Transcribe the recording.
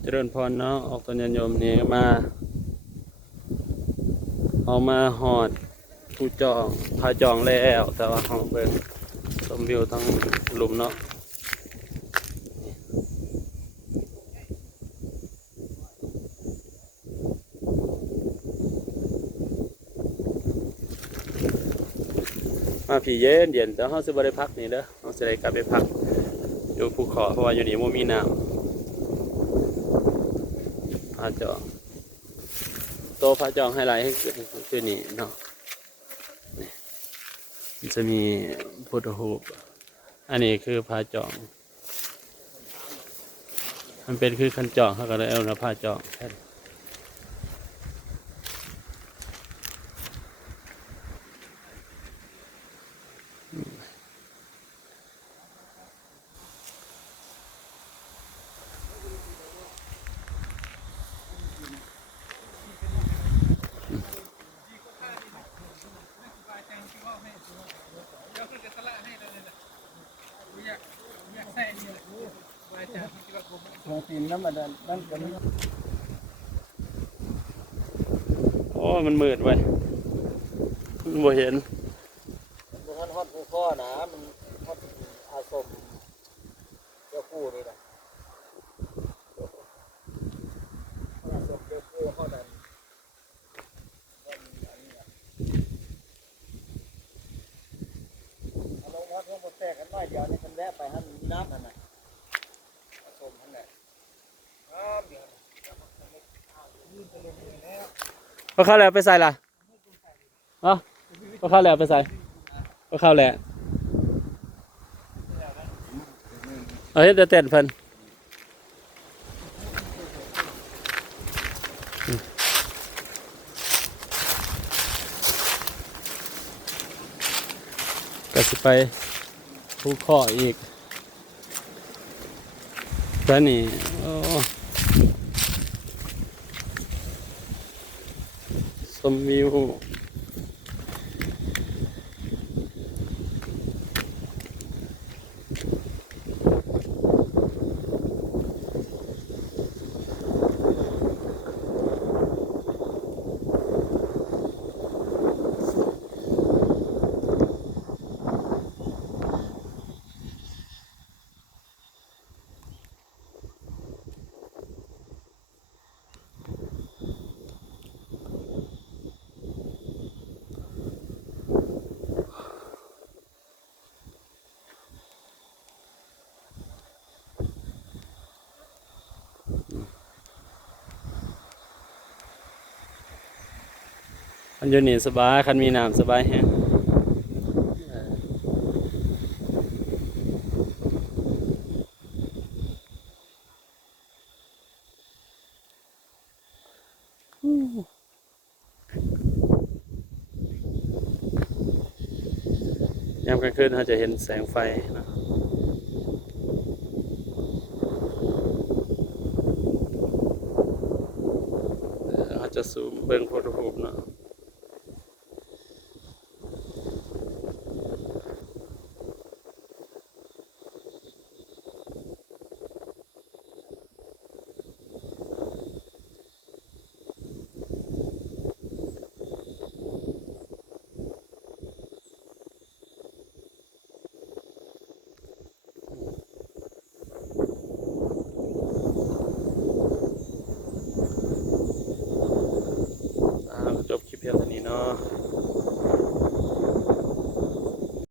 เจริญพรเนาะออกตอนเย็นโยมนี่มาเอามาหอดผู้จองพาจองแล้วแต่ว่าของเบิ่งชมวิวทั้งหลุมเนาะมาพี่เย็นเย็นแต่เขาสิบ่ได้พักนี่เด้อเขาสิได้กลับไปพักอยู่ภูเขาเพราะว่าอยู่นี่บ่มีน้ำพาจองโตพาจองให้หลายให้คือนี่เนาะมันจะมีพุทธรูปอันนี้คือพาจองมันเป็นคือคันจองเขาก็เลยเอานะพาจองแค่ของตีนน้ำมันนั่นก็มี โอ้มันมืดไว้มันบ่เห็น มันฮอดหัวข้อนะมันฮอดอาสมเจ้าคู่นี่นะอาสมเจ้าคู่ฮอดอันเอาลงฮอดหัวหมดแตกกันน้อยเดียวนี่มันแวะไปหันมีน้ำนั่นน่ะอาสมนั่นแหละเดี๋ยวพอเข้าแล้วไปใส่ล่ะเนาะพอเข้าแล้วไปใส่พอเข้าแล้วเอาเฮ็ดแต่เต้นเพิ่นก็สิไปภูข้ออีกแล้วนี่โอ้ชมวิวมันอยู่นี่สบายคันมีน้ำสบายแฮงยามกลางคืนเราจะเห็นแสงไฟนะเราจะซูมเบิ่งโฟโต้รูปเนาะ